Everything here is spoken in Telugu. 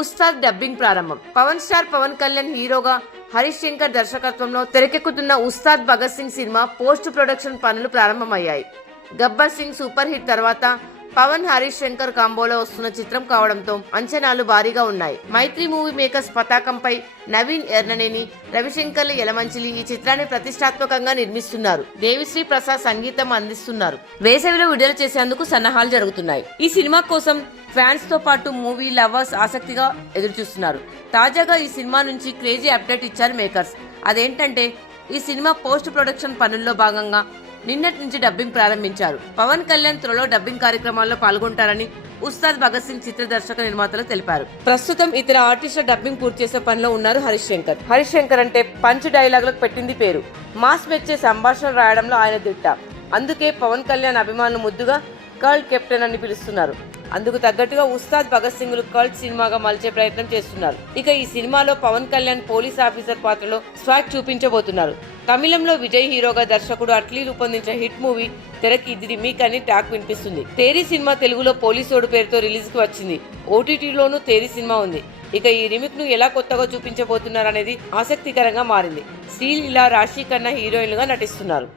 ఉస్తాద్ డబ్బింగ్ ప్రారంభం. పవన్ స్టార్ పవన్ కళ్యాణ్ హీరోగా, హరీష్ శంకర్ దర్శకత్వంలో తెరకెక్కుతున్న Ustaad Bhagat Singh cinema post production పనులు ప్రారంభమయ్యాయి. గబ్బర్ సింగ్ సూపర్ హిట్ తర్వాత పవన్ హరీష్ శంకర్ కాంబోలో వస్తున్న చిత్రం కావడంతో అంచనాలు భారీగా ఉన్నాయి. మైత్రి మూవీ మేకర్స్ పతాకంపై నవీన్ ఎర్ననేని, రవిశంకర్ల యలమంచిలి ఈ చిత్రాన్ని ప్రతిష్టాత్మకంగా నిర్మిస్తున్నారు. దేవిశ్రీ ప్రసాద్ సంగీతం అందిస్తున్నారు. వేసవిలో విడుదల చేసేందుకు సన్నాహాలు జరుగుతున్నాయి. ఈ సినిమా కోసం ఫ్యాన్స్ తో పాటు మూవీ లవర్స్ ఆసక్తిగా ఎదురుచూస్తున్నారు. తాజాగా ఈ సినిమా నుంచి క్రేజీ అప్డేట్ ఇచ్చారు మేకర్స్. అదేంటంటే ఈ సినిమా పోస్ట్ ప్రొడక్షన్ పనుల్లో భాగంగా నిన్నటి నుంచి డబ్బింగ్ ప్రారంభించారు. పవన్ కళ్యాణ్ త్వరలో డబ్బింగ్ కార్యక్రమాల్లో పాల్గొంటారని ఉస్తాద్ భగత్ సింగ్ చిత్ర దర్శక నిర్మాతలు తెలిపారు. ప్రస్తుతం ఇతర ఆర్టిస్టుల డబ్బింగ్ పూర్తి చేసే పనిలో ఉన్నారు హరీష్ శంకర్. హరీష్ శంకర్ అంటే పంచ్ డైలాగులకు పెట్టింది పేరు. మాస్ మెచ్చే సంభాషణ రాయడంలో ఆయన దిట్ట. అందుకే పవన్ కళ్యాణ్ అభిమానులు ముద్దుగా కర్ల్ కెప్టెన్ అని పిలుస్తున్నారు. అందుకు తగ్గట్టుగా ఉస్తాద్ భగత్ సింగ్ లు కల్ట్ సినిమాగా మలిచే ప్రయత్నం చేస్తున్నారు. ఇక ఈ సినిమాలో పవన్ కళ్యాణ్ పోలీస్ ఆఫీసర్ పాత్రలో స్వాగ్ చూపించబోతున్నారు. తమిళంలో విజయ్ హీరోగా దర్శకుడు అట్లీ రూపొందించిన హిట్ మూవీ తెరకి ఇది రీమేక్ అని టాక్ వినిపిస్తుంది. తేరీ సినిమా తెలుగులో పోలీసోడు పేరుతో రిలీజ్ కి వచ్చింది. ఓటీటీలోనూ తేరీ సినిమా ఉంది. ఇక ఈ రీమేక్ ను ఎలా కొత్తగా చూపించబోతున్నారు అనేది ఆసక్తికరంగా మారింది. శ్రీలీల, రాశి ఖన్నా హీరోయిన్లుగా నటిస్తున్నారు.